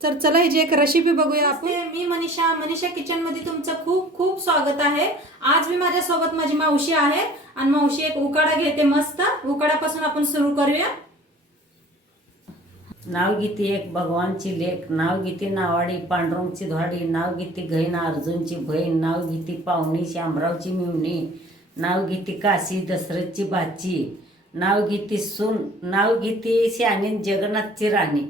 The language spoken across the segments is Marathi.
तर चला ह्याची एक रेसिपी बघूया आपण। मी मनीषा किचन मध्ये तुमचं खूप खूप स्वागत आहे। आज मी माझ्या सोबत माझी मावशी आहे आणि मावशी एक उकाडा घेते मस्त। उकाड्यापासून आपण सुरू करूया। नाव गीती एक भगवानची लेख, नाव गीती नावाडी पांडुरंगची धाडी, नाव गीती गहीन अर्जुनची बहीण, नाव गीती पाहुणी शामरावची मिवणी, नाव गीती काशी दशरथची बाची, नाव गीती सून, नाव गीती शानी जगन्नाथची राणी।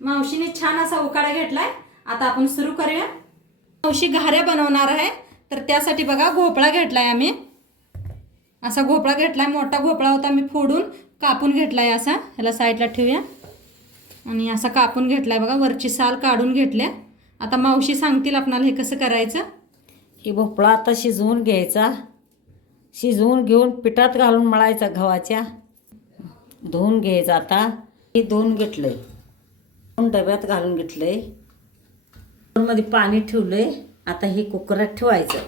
मावशीने छान असा उकाडा घेतलाय। आता आपण सुरू करूया। मावशी घाऱ्या बनवणार आहे, तर त्यासाठी बघा भोपळा घेतलाय आम्ही। असा भोपळा घेतलाय, मोठा भोपळा होता, मी फोडून कापून घेतलाय असा। ह्याला साईडला ठेवूया आणि असा कापून घेतलाय बघा, वरची साल काढून घेतल्या। आता मावशी सांगतील आपल्याला हे कसं करायचं। ही भोपळा आता शिजवून घ्यायचा, शिजवून घेऊन पिठात घालून मळायचा गव्हाच्या, धुवून घ्यायचं। आता हे धुवून घेतलंय, डब्यात घालून घेतलंय, मध्ये पाणी ठेवलंय। आता हे कुकरात ठेवायचं,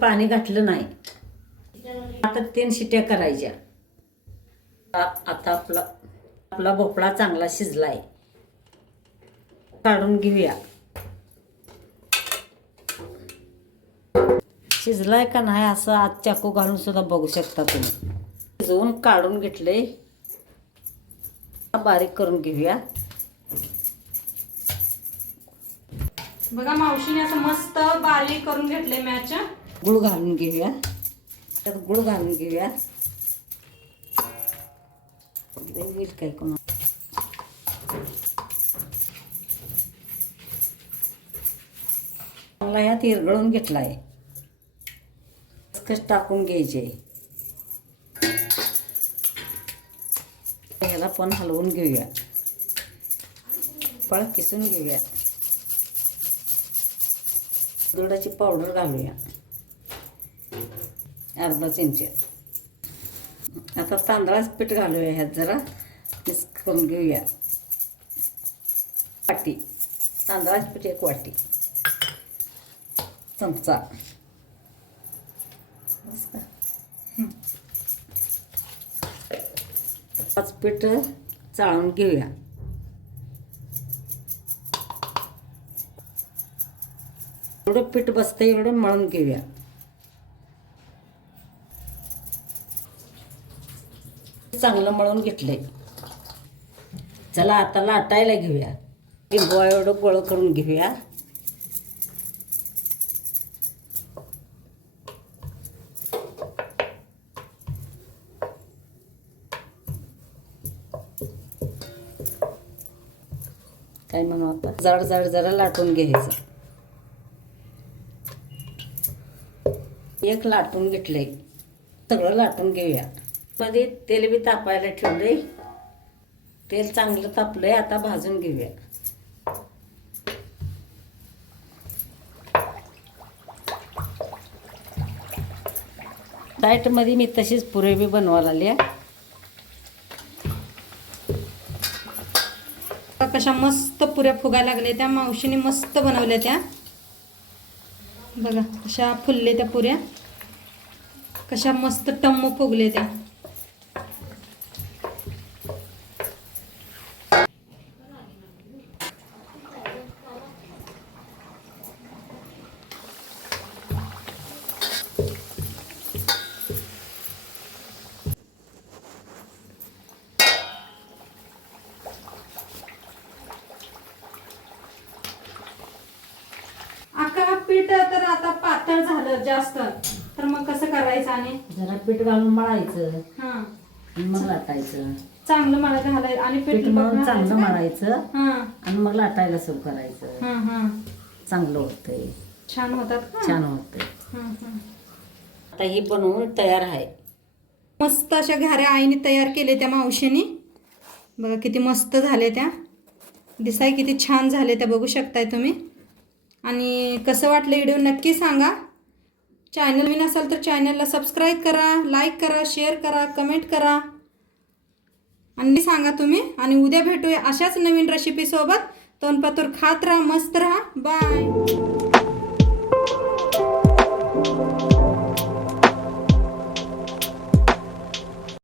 पाणी घातलं नाही। आता 3 शिट्या करायच्या। आता आपला भोपळा चांगला शिजलाय, काढून घेऊया। शिजलाय का नाही असं आज चाकू घालून सुद्धा बघू शकता तुम्ही। शिजवून काढून घेतले, बारीक करून घेऊया। बघा मावशीने असं मस्त बारीक करून घेतले मॅच। गुळ घालून घेऊया, त्यात गुळ घालून घेऊया। होईल काय कोण मला यात इरगळून घेतलाय, खसखस टाकून घ्यायचे। ह्याला पण हलवून घेऊया, फळ किसून घेऊया, दुधाची पावडर घालूया अर्धा चमचा। आता तांदळाचं पीठ घालूया, ह्यात जरा मिक्स करून घेऊया। वाटी तांदळाचं पीठ 1 वाटी, चमचा। पाच पीठ चाळून घेऊया। एवढं पीठ बसतं एवढं मळून घेऊया। चांगलं मळून घेतलंय। चला आता लाटायला घेऊया। लिंबू एवढं गोळ करून घेऊया। काय म्हणू आता जाड जाड जरा लाटून घ्यायचं। एक लाटून घेतलंय, सगळं लाटून घेऊया। मध्ये तेल बी तापायला ठेवलंय, तेल चांगलं तापलंय, आता भाजून घेऊया। डाएटमध्ये मी तशीच पुरे बी बनवायला लागल्या। कशा मस्त पुऱ्या फुगायला लागल्या, त्या मावशीने मस्त बनवल्या त्या। बघा कशा फुलले त्या पुऱ्या, कशा मस्त टम्म फुगले त्या। पीठ तर आता पातळ झालं जास्त, तर मग कसं करायचं आणि जरा पीठ घालून मळायचं, हा आणि मग लाटायचं। चांगलं मळायला घालायचं आणि पीठ मळून चांगलं मळायचं, हा आणि मग लाटायला सुरू करायचं। हा हा चांगलं होतंय, छान होतात का? छान होतंय। हा हा आता ही बनवून तयार आहे। मस्त अशा घाऱ्या आईने तयार केले त्या मावशीने। बघा किती मस्त झाले त्या, दिसाय किती छान झाले त्या, बघू शकताय तुम्ही। आणि कसं वाटलं व्हिडिओ नक्की सांगा। चॅनल नवीन असाल तर चॅनलला सबस्क्राईब करा, लाईक करा, शेअर करा, कमेंट करा आणि सांगा तुम्ही। आणि उद्या भेटूया अशाच नवीन रेसिपी सोबत। तोंडपातूर खात राहा, मस्त राहा, बाय।